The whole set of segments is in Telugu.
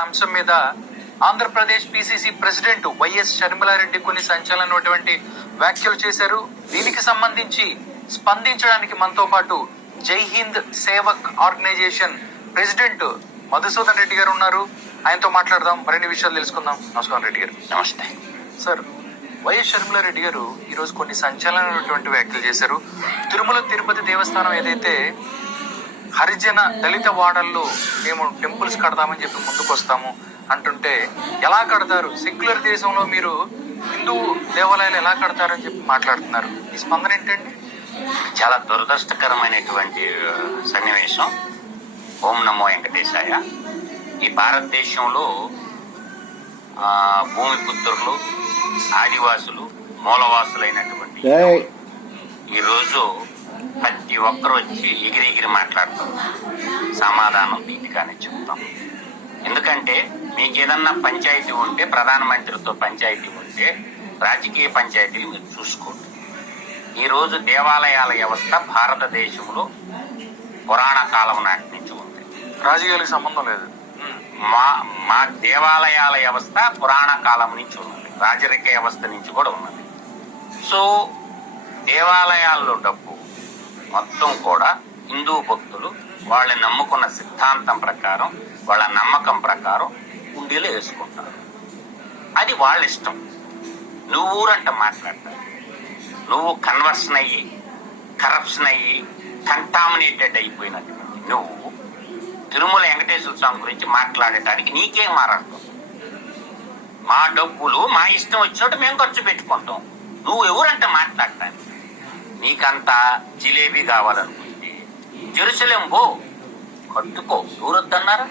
అంశం మీద Andhra Pradesh P C C president Y S Sharmila Reddy కొన్ని సంచలనటువంటి వ్యాఖ్యలు చేశారు. దీనికి సంబంధించి స్పందించడానికి మనతో పాటు జై హింద్ సేవక్ ఆర్గనైజేషన్ ప్రెసిడెంట్ మధుసూదన్ రెడ్డి గారు ఉన్నారు. ఆయనతో మాట్లాడదాం. మరిన్ని విషయాలు తెలుసుకుందాం. నమస్కారం రెడ్డి గారు. నమస్తే. సార్ వైఎస్ షర్మిలారెడ్డి గారు ఈరోజు కొన్ని సంచలనమైనటువంటి వ్యాఖ్యలు చేశారు. తిరుమల తిరుపతి దేవస్థానం ఏదైతే హరిజన దళిత వాడల్లో మేము టెంపుల్స్ కడదామని చెప్పి ముందుకు వస్తాము అంటుంటే ఎలా కడతారు? సెక్యులర్ దేశంలో మీరు హిందూ దేవాలయాలు ఎలా కడతారని చెప్పి మాట్లాడుతున్నారు. ఈ స్పందన ఏంటండి? చాలా దురదృష్టకరమైనటువంటి సన్నివేశం. ఓం నమో వెంకటేశాయ. ఈ భారతదేశంలో ఆ, భూమి పుత్రులు ఆదివాసులు మూలవాసులైనటువంటి ఈరోజు ప్రతి ఒక్కరు వచ్చి ఎగిరి ఎగిరి మాట్లాడతారు సమాధానం దీనిగానే చెప్తాం. ఎందుకంటే మీకు ఏదన్నా పంచాయతీ ఉంటే ప్రధానమంత్రితో పంచాయతీ ఉంటే రాజకీయ పంచాయతీలు మీరు చూసుకోండి. ఈరోజు దేవాలయాల వ్యవస్థ భారతదేశంలో పురాణ కాలం నాటి నుంచి ఉంది. రాజకీయాలకు సంబంధం లేదు. మా మా దేవాలయాల వ్యవస్థ పురాణ కాలం నుంచి ఉన్నది. రాజరిక వ్యవస్థ నుంచి కూడా ఉన్నది. సో దేవాలయాల్లో డబ్బు మొత్తం కూడా హిందూ భక్తులు వాళ్ళని నమ్ముకున్న సిద్ధాంతం ప్రకారం వాళ్ళ నమ్మకం ప్రకారం కుండీలు వేసుకుంటారు. అది వాళ్ళ ఇష్టం నువ్వు ఊరంట మాట్లాడతావు. నువ్వు కన్వర్షన్ అయ్యి కరప్షన్ అయ్యి కంటామినేటెడ్ అయిపోయినటువంటి నువ్వు తిరుమల వెంకటేశ్వర స్వామి గురించి మాట్లాడటానికి నీకేం మాట్లాడతావు మా డబ్బులు మా ఇష్టం వచ్చినట్టు మేము ఖర్చు పెట్టుకుంటాం. నువ్వు ఎవరంటే మాట్లాడటానికి? నీకంతా జిలేబీ కావాలనుకుంటే జెరుసలేం పో. కట్టుకో. ఎవరొద్దన్నారా?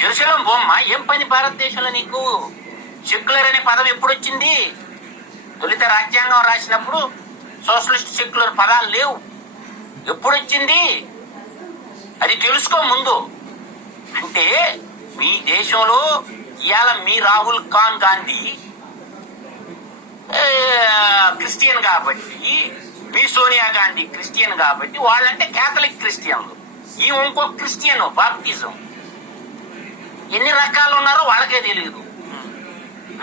జెరుసలేం పోమ్మా. ఏం పని భారతదేశంలో నీకు? సెక్యులర్ అనే పదం ఎప్పుడు వచ్చింది తొలిత రాజ్యాంగం రాసినప్పుడు సోషలిస్ట్ సెక్యులర్ పదాలు లేవు. ఎప్పుడు వచ్చింది అది తెలుసుకో ముందు. అంటే మీ దేశంలో ఇవాళ మీ రాహుల్ ఖాన్ గాంధీ క్రిస్టియన్ కాబట్టి మీ సోనియా గాంధీ క్రిస్టియన్ కాబట్టి వాళ్ళంటే కేథలిక్ క్రిస్టియన్లు. ఈ ఇంకో క్రిస్టియన్ బాప్టిజం ఎన్ని రకాలు ఉన్నారో వాళ్ళకే తెలియదు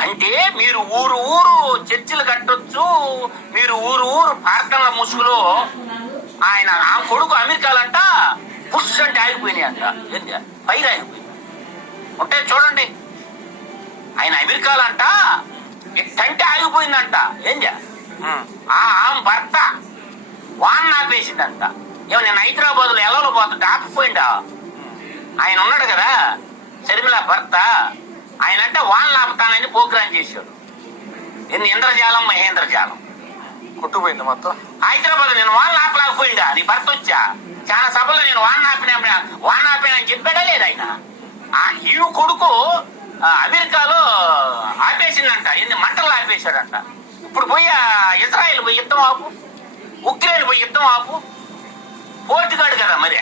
అంటే మీరు ఊరు ఊరు చర్చిలు కట్టొచ్చు మీరు ఊరు ఊరు ప్రార్థనల ముసుగులో ఆయన ఆ కొడుకు అమెరికాలంట పుష్ అంటే ఆగిపోయినాయంట. అంట పైగా ఆగిపోయింది. ఉంటే చూడండి. ఆయన అమెరికాలంట ఇట్టంటే ఆగిపోయిందంట. ఏంది? ఆ ఆమె భర్త. వాన్ ఆపేసిందంట. ఏమో నేను హైదరాబాద్లో ఎల్లలో పోతుంటే ఆపిపోయిందా? ఆయన ఉన్నాడు కదా షర్మిల భర్త. ఆయన అంటే వాన్ ఆపుతానని ప్రోగ్రాం చేశాడు. ఎన్ని ఇంద్రజాలం మహేంద్రజాలం. కొట్టుకుపోయింది మొత్తం. హైదరాబాద్ నేను వాన్ ఆపలేకపోయిందా? నీ భర్త వచ్చా? చాలా సభలో నేను వాన్ ఆపిన వాన్ ఆపినని చెప్పాడా లేదా ఆయన? ఆ ఈయన కొడుకు అమెరికాలో ఆపేసిందంట ఎన్ని మంటలు ఆపేశాడంట. ఇప్పుడు పోయి ఇజ్రాయెల్ పోయి యుద్ధం ఆపు. ఉక్రెయిన్ పోయి యుద్ధం ఆపు. పోర్టుగాడు కదా మరి.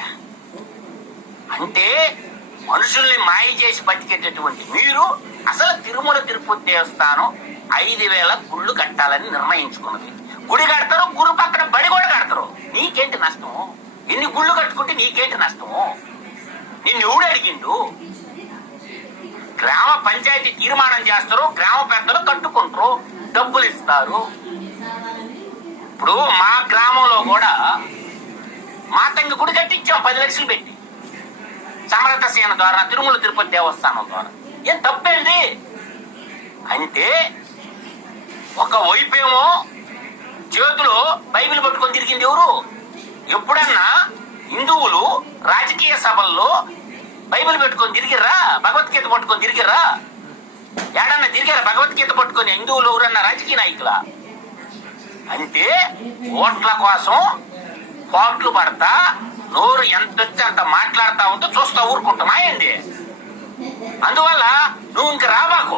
అంటే మనుషుల్ని మాయ చేసి బతికేటటువంటి మీరు అసలు తిరుమల తిరుపతి దేవస్థానం ఐదు వేల గుళ్ళు కట్టాలని నిర్ణయించుకున్నది. గుడి కడతారు గురు పక్కన బడి కూడా కడతారు. నీకేంటి నష్టము ఎన్ని గుళ్ళు కట్టుకుంటే నీకేంటి నష్టము నిన్ను ఎవడు అడిగిండు? గ్రామ పంచాయతీ తీర్మానం చేస్తారు గ్రామ పెద్దలు కట్టుకుంటారు. డబ్బులు ఇస్తారు ఇప్పుడు మా గ్రామంలో కూడా మాతంగి గుడి కట్టించాం పది లక్షలు పెట్టి. సమరత సేన ద్వారా తిరుమల తిరుపతి దేవస్థానం ద్వారా. ఏం తప్పేంది? అంటే ఒక వైపేమో చేతిలో బైబిల్ పట్టుకొని తిరిగింది ఎవరు? ఎప్పుడన్నా హిందువులు రాజకీయ సభల్లో బైబిల్ పెట్టుకొని తిరిగిర్రా భగవద్గీత పట్టుకొని తిరిగిర్రా? ఏడా తిరిగారా భగవద్గీత పట్టుకొని హిందువులు ఎవరన్నా రాజకీయ నాయకుల? అంటే ఓట్ల కోసం కోట్లు పడతా నోరు ఎంత వచ్చి అంత మాట్లాడుతా ఉంటే చూస్తా ఊరుకుంటున్నా మాయండి. అందువల్ల నువ్వు ఇంక రాబాకు.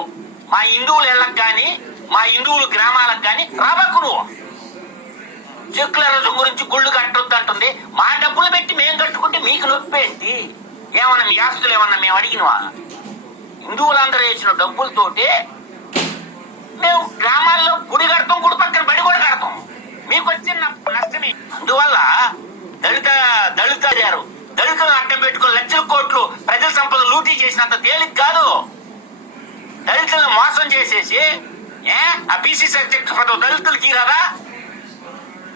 మా హిందువుల ఇళ్ళకి కానీ మా హిందువుల గ్రామాలకు కానీ రాబాకు నువ్వు. సెక్యులరిజం గురించి గుళ్ళు కట్టొద్దు అంటుంది. మా డబ్బులు పెట్టి మేము కట్టుకుంటే మీకు నొప్పి ఏంటి ఏమన్నా మీ ఆస్తులు ఏమన్నా మేము అడిగినవా? హిందువులందరూ వేసిన డబ్బులతోటే మేము గ్రామాల్లో గుడి కడతాం గుడి పక్కన బడి కూడా కడతాం. మీకు వచ్చిన నష్టమే. అందువల్ల దళిత దళిత దళితులను అడ్డం పెట్టుకుని లక్షల కోట్లు ప్రజల సంపద లూటీ చేసినంత తేలిక కాదు. దళితులను మోసం చేసేసి ఏ? ఆ బీసీ సబ్జెక్ట్ పదవి దళితులకి రాదా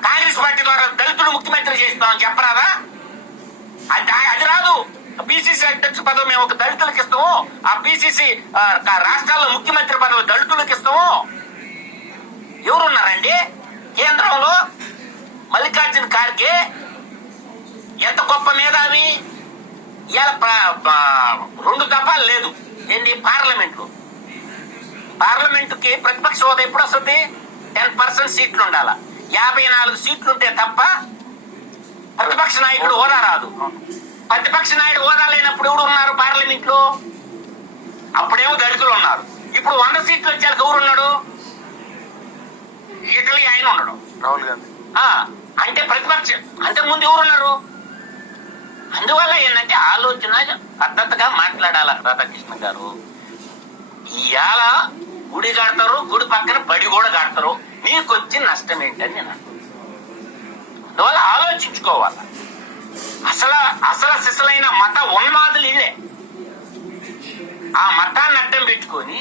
కాంగ్రెస్ పార్టీ ద్వారా దళితుడు ముఖ్యమంత్రి చేస్తామని చెప్పరాదా అది అది రాదు బీసీసీ అధ్యక్ష పదవి మేము ఒక దళితులకు ఇస్తాము. ఆ బీసీసీ రాష్ట్రాల్లో ముఖ్యమంత్రి పదవి దళితులకు ఇస్తాము. ఎవరున్నారండి? కేంద్రంలో మల్లికార్జున ఖార్గే ఎంత గొప్ప మేధావి? ఇవాళ రెండు దఫాలు లేదు. ఏంటి? పార్లమెంట్. పార్లమెంట్కి ప్రతిపక్ష హోదా ఎప్పుడు వస్తుంది? టెన్ పర్సెంట్ సీట్లు ఉండాల? యాభై నాలుగు సీట్లు ఉంటే తప్ప ప్రతిపక్ష నాయకుడు హోదా రాదు. ప్రతిపక్ష నాయుడు హోదా లేనప్పుడు ఎవరు ఉన్నారు పార్లమెంట్లో అప్పుడేమో దళితులు ఉన్నారు. ఇప్పుడు వంద సీట్లు వచ్చాక ఎవరు ఉన్నాడు? ఇటలీ ఆయన ఉండడు రాహుల్ గాంధీ. ఆ, అంటే ప్రతిపక్ష అంతకుముందు ఎవరు ఉన్నారు? అందువల్ల ఏంటంటే ఆలోచన పద్ధతిగా మాట్లాడాల రాధాకృష్ణ గారు. ఇవాళ గుడి కడతారు గుడి పక్కన బడి కూడా కడతారు. మీకు వచ్చిన నష్టం ఏంటని నేను. అందువల్ల ఆలోచించుకోవాలి? అసలు అసలు సిసలైన మత ఉన్మాదులు ఇదే ఆ మతాన్ని అడ్డం పెట్టుకొని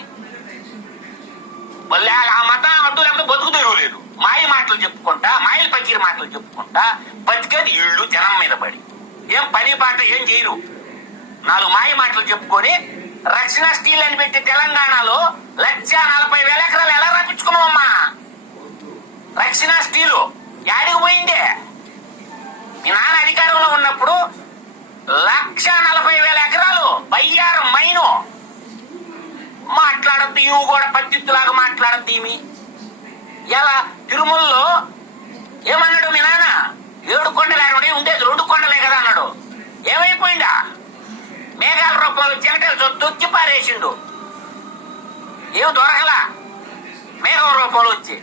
ఆ మతాన్ని అడ్డు లేకపోతే బతుకు తెరవలేదు. మాయ మాటలు చెప్పుకుంటా మాయల పకీర్ మాటలు చెప్పుకుంటా బతికేది ఇళ్ళు జనం మీద పడి. ఏం పని పాట ఏం చేయరు. నాలుగు మాయ మాటలు చెప్పుకొని రక్షణ స్టీల్ అని పెట్టి తెలంగాణలో లక్ష నలభై వేల ఎకరాలు ఎలా రప్పించుకున్నావమ్మా రక్షణ స్టీలు యాడికి పోయిందే? మీ నాన్న అధికారంలో ఉన్నప్పుడు లక్ష నలభై వేల ఎకరాలు బయ్యారం మైను. మాట్లాడద్దు ఇవి కూడా పత్తిత్తులాగా మాట్లాడద్దు ఈమె ఇలా తిరుమలలో ఏమన్నాడు మీ నాన్న? ఏడు కొండలే అన్నాడు ఉండేది రెండు కొండలే కదా అన్నాడు. ఏమైపోయిందా? మేఘాల రూపంలో చెగటలు చొత్తొచ్చి పారేసిండు. ఏం దొరకలా? మేఘం రూపంలో వచ్చి.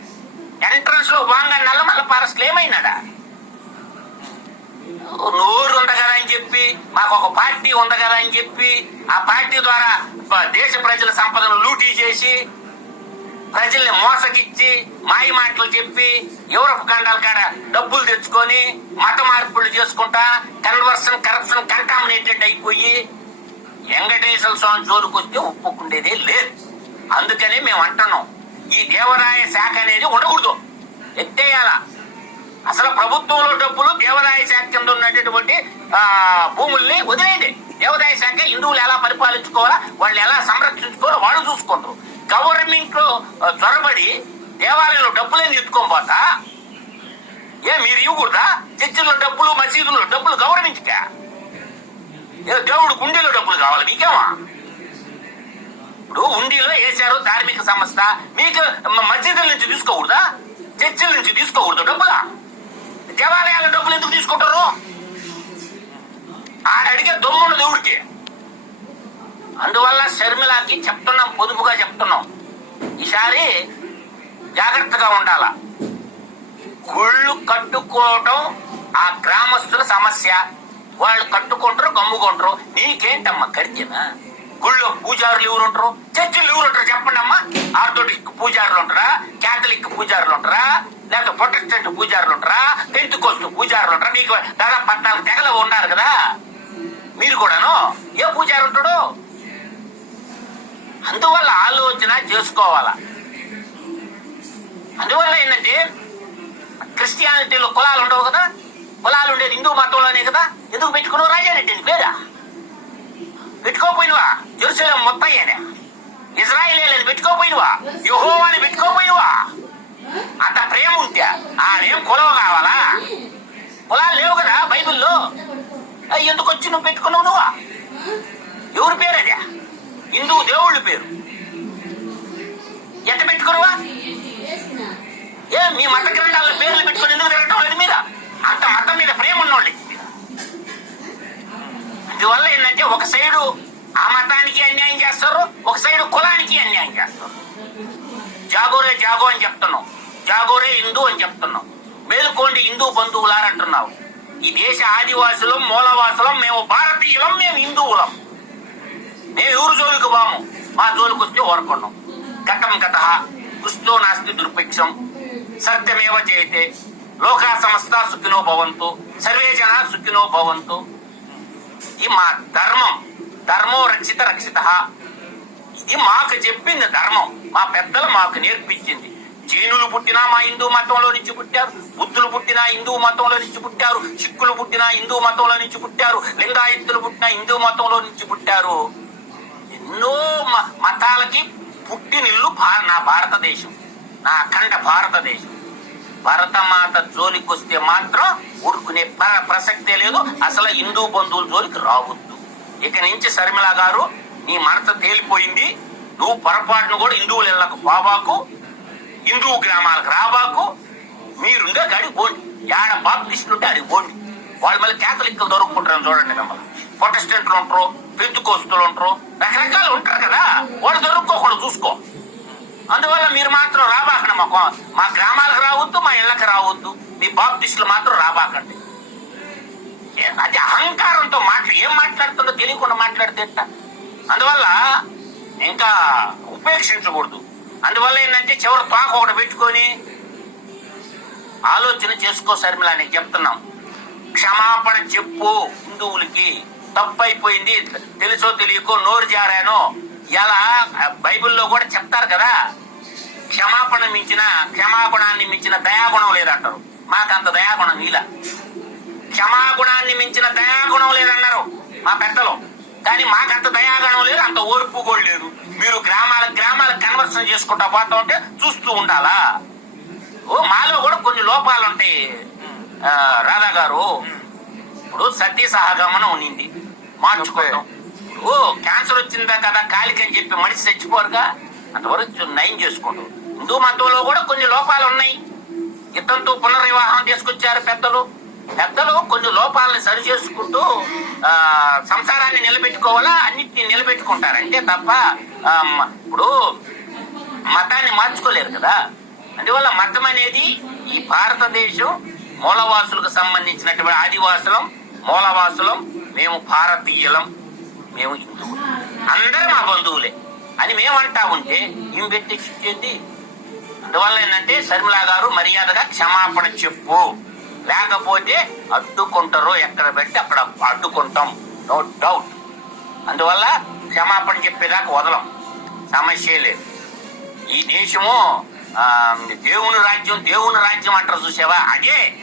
ఎంట్రన్స్లో వాంగ నల్లమల్ల పారస్లు ఏమైనాడా నోరు ఉంది కదా అని చెప్పి మాకు ఒక పార్టీ ఉంది కదా అని చెప్పి ఆ పార్టీ ద్వారా దేశ ప్రజల సంపదను లూటీ చేసి ప్రజల్ని మోసగిచ్చి మాయ మాటలు చెప్పి యూరప్ ఖండాల కాడ డబ్బులు తెచ్చుకొని మత మార్పులు చేసుకుంటా కన్వర్షన్ కరప్షన్ కంటామినేటెడ్ అయిపోయి వెంకటేశ్వర స్వామి జోలికి ఒప్పుకుండేదే లేదు. అందుకని మేము అంటున్నాం ఈ దేవరాయ శాఖ అనేది ఉండకూడదు. ఎత్తేయాలా? అసలు ప్రభుత్వంలో డబ్బులు దేవాదాయ శాఖ కింద ఉన్నటువంటి భూముల్ని వదిలేయండి. దేవాదాయ శాఖ హిందువులు ఎలా పరిపాలించుకోవాలా వాళ్ళు ఎలా సంరక్షించుకోవాలో వాళ్ళు చూసుకుంటారు. గవర్నమెంట్లో ఆ, దేవాలయంలో డబ్బులేని ఎత్తుకొని ఏ మీరు ఇవ్వకూడదా? చర్చిలో డబ్బులు మసీదులో డబ్బులు గవర్నమెంట్కా? ఏ దేవుడు గుండెలో డబ్బులు కావాలి మీకేమా? ఇప్పుడు ఉండిలో వేశారు ధార్మిక సంస్థ మీకు మసీదుల నుంచి తీసుకోకూడదా? చర్చిల నుంచి తీసుకోకూడదు డబ్బులా? దేవాలయాల డబ్బులు ఎందుకు తీసుకుంటారు? ఆడ అడిగే దొమ్ముడు దేవుడికి అందువల్ల షర్మిలాకి చెప్తున్నాం పొదుపుగా చెప్తున్నాం. ఈసారి జాగ్రత్తగా ఉండాల. గుళ్ళు కట్టుకోవటం ఆ గ్రామస్తుల సమస్య. వాళ్ళు కట్టుకుంటారు కమ్ముకుంటారు నీకేంటమ్మా కడితేనా గుళ్ళో పూజారులు ఎవరు ఉంటారు చర్చిలు ఎవరు ఉంటారు చెప్పండి అమ్మా ఆర్థోడిక్ పూజారులు ఉంటారా? క్యాథలిక్ పూజారులు ఉంటారా? లేకపోతే ప్రొటెస్టెంట్ పూజారులు ఉంటారా? టెన్త్ పూజారులు ఉంటారా? నీకు దాదాపు పద్నాలుగు తెగలు ఉన్నారు కదా? మీరు కూడాను? ఏ పూజారు ఉంటాడు? అందువల్ల ఆలోచన చేసుకోవాలా. అందువల్ల ఏంటంటే క్రిస్టియానిటీలో కులాలు ఉండవు కదా? కులాలు ఉండేది హిందూ మతంలోనే కదా? ఎందుకు పెట్టుకున్నావు? రాజారెడ్డి అని పేరా? పెట్టుకోపోయినవా జెరూసలేం మొత్తం ఆయన ఇజ్రాయిల్ పెట్టుకోపోయినవా యుహో అని అంత ప్రేమ ఉంటే ఆడేం కులం కావాలా కులాలు లేవు కదా బైబిల్లో అయ్ ఎందుకు వచ్చి నువ్వు పెట్టుకున్నావు నువ్వా? ఎవరి పేరు అదే? హిందూ దేవుళ్ళ పేరు. ఎట్ట పెట్టుకున్నావా? ఏ మీ మత గ్రంథాల పేర్లు పెట్టుకుని ఎందుకు తిరగటం లేదు మీద అంత మతం మీద ప్రేమ ఉన్నోళ్ళు. అందువల్ల ఏంటంటే ఒక సైడు ఆ మతానికి అన్యాయం చేస్తారు ఒక సైడు కులానికి అన్యాయం చేస్తారు. జాగోరే జాగో అని చెప్తున్నావు జాగోరే హిందూ అని చెప్తున్నాం. మేలుకోండి హిందూ బంధువులారంటున్నావు. ఈ దేశ ఆదివాసులం మూలవాసులం మేము భారతీయులం మేము హిందువులం. మేము ఎవరు జోలికి బాము మా జోలికి వస్తే ఓరకొన్నాం గతం గత కృష్ణో నాస్తి దుర్భిక్షం. సత్యమేవ జయతే. లోకా సమస్త సుఖినో భవంతు. సర్వే జన సుఖినో భవంతు. ఇది మా ధర్మం ధర్మో రక్షిత రక్షిత. ఇది మాకు చెప్పింది ధర్మం. మా పెద్దలు మాకు నేర్పించింది. జైనులు పుట్టినా మా హిందూ మతంలో నుంచి పుట్టారు బుద్ధులు పుట్టినా హిందూ మతంలో నుంచి పుట్టారు సిక్కులు పుట్టినా హిందూ మతంలో నుంచి పుట్టారు లింగాయత్తులు పుట్టినా హిందూ మతంలో నుంచి పుట్టారు. ఎన్నో మ- మతాలకి పుట్టినిల్లు భా- నా భారతదేశం నా అఖండ భారతదేశం. భరతమాత జోలికొస్తే మాత్రం ఊరుకునే ప్ర- ప్రసక్తే లేదు అసలు హిందూ బంధువుల జోలికి రావద్దు. ఇక నుంచి శర్మిల గారు నీ మనసు తేలిపోయింది నువ్వు పొరపాటును కూడా హిందువుల వెళ్ళకు బాబాకు హిందూ గ్రామాలకు రాబాకు మీరుండే కాడికి పోండి. ఏడ బాప్టిస్టులు ఉంటే అడిగి పోండి. వాళ్ళు మళ్ళీ క్యాథలిక్లు దొరుకుంటారు చూడండి మిమ్మల్ని. ప్రొటెస్టెంట్లు ఉంటారు పెంతుకోస్తులు ఉంటారు రకరకాలు ఉంటారు కదా. వాళ్ళు దొరుక్కోకుండా చూసుకో. అందువల్ల మీరు మాత్రం రాబాకండి మాకు మా గ్రామాలకు రావద్దు మా ఇళ్ళకి రావద్దు. మీ బాప్టిస్టులు మాత్రం రాబాకండి. అది అహంకారంతో మాట్లా ఏం మాట్లాడుతుందో తెలియకుండా మాట్లాడితే అందువల్ల ఇంకా ఉపేక్షించకూడదు. అందువల్ల ఏంటంటే చివరి పాక ఒకటి పెట్టుకొని ఆలోచన చేసుకో శర్మిల అని చెప్తున్నాం. క్షమాపణ చెప్పు హిందువులకి. తప్పు అయిపోయింది తెలుసో తెలియకో నోరు జారానో. ఎలా? బైబిల్లో కూడా చెప్తారు కదా. క్షమాపణ మించిన క్షమాగుణాన్ని మించిన దయాగుణం లేదంటారు. మాకంత దయాగుణం నీలా. క్షమాగుణాన్ని మించిన దయాగుణం లేదన్నారు మా పెద్దలు. కానీ మాకంత దయాగణం లేదు అంత ఓర్పు కూడా లేదు. మీరు గ్రామాల గ్రామాల కన్వర్షన్ చేసుకుంటా పోతా ఉంటే చూస్తూ ఉండాలా? ఓ మాలో కూడా కొన్ని లోపాలు ఉంటాయి. రాధా గారు ఇప్పుడు సతీ సహగమనం ఉన్నింది. మార్చుకోవడం ఓ క్యాన్సర్ వచ్చిందా కదా కాలికి అని చెప్పి మనిషి చచ్చిపోరుగా? అంతవరకు నయం చేసుకోండు. హిందూ మతంలో కూడా కొన్ని లోపాలు ఉన్నాయి. ఇతంతో పునర్వివాహం తీసుకొచ్చారు పెద్దలు. పెద్దలు కొన్ని లోపాలని సరి చేసుకుంటూ సంసారాన్ని నిలబెట్టుకోవాలా అన్నిటిని నిలబెట్టుకుంటారు. అంతే తప్ప ఇప్పుడు మతాన్ని మార్చుకోలేరు కదా. అందువల్ల మతం అనేది ఈ భారతదేశం మూలవాసులకు సంబంధించినటువంటి ఆదివాసులం మూలవాసులం మేము భారతీయులం మేము హిందువులు. అందరూ మా బంధువులే అని మేమంటా ఉంటే ఏం పెట్టి అందువల్ల ఏంటంటే శర్మిలా గారు మర్యాదగా క్షమాపణ చెప్పు. లేకపోతే అడ్డుకుంటారు ఎక్కడ పెట్టి అక్కడ అడ్డుకుంటాం. నో డౌట్ అందువల్ల క్షమాపణ చెప్పేదాకా వదలం. సమస్య లేదు. ఈ దేశము దేవుని రాజ్యం దేవుని రాజ్యం అంటారు చూసావా? అదే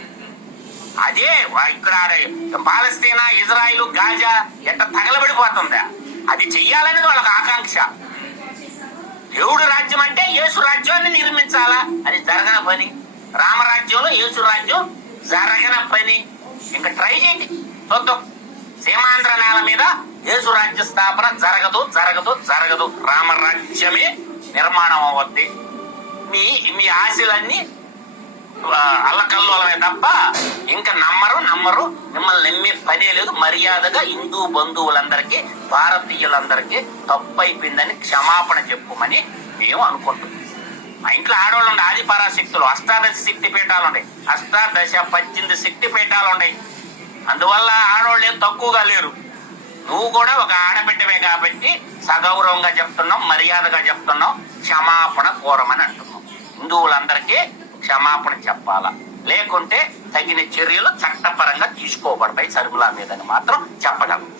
అదే వా- ఇక్కడ పాలస్తీనా ఇజ్రాయిల్ గాజా ఎట్ట తగలబడిపోతుందా? అది చెయ్యాలనేది వాళ్ళకి ఆకాంక్ష. దేవుడు రాజ్యం అంటే యేసు రాజ్యాన్ని నిర్మించాలా? అది జరగని పని. రామరాజ్యంలో యేసు రాజ్యం జరగన పని. ఇంకా ట్రై చేయండి. చూద్దాం సీమాంధ్ర నేల మీద యేసు రాజ్య స్థాపన జరగదు జరగదు జరగదు. రామరాజ్యమే నిర్మాణం అవద్ది. మీ మీ ఆశలన్నీ అల్లకల్లోలమే తప్ప ఇంకా నమ్మరు నమ్మరు. మిమ్మల్ని నమ్మే పనే లేదు. మర్యాదగా హిందూ బంధువులందరికీ భారతీయులందరికీ తప్పు అయిపోయిందని క్షమాపణ చెప్పుమని మేము అనుకుంటున్నాం. మా ఇంట్లో ఆడవాళ్ళు ఉండే ఆది పరాశక్తులు అష్టాదశ శక్తి పీఠాలు ఉన్నాయి అష్టాదశ పద్దెనిమిది శక్తి పీఠాలు ఉన్నాయి అందువల్ల ఆడవాళ్ళు ఏం తక్కువగా లేరు. నువ్వు కూడా ఒక ఆడబిడ్డవే కాబట్టి సగౌరవంగా చెప్తున్నాం మర్యాదగా చెప్తున్నాం క్షమాపణ కోరమని అంటున్నాం. హిందువులందరికీ క్షమాపణ చెప్పాలా? లేకుంటే తగిన చర్యలు చట్టపరంగా తీసుకోబడతాయి సరుకుల మీదని మాత్రం చెప్పగలం.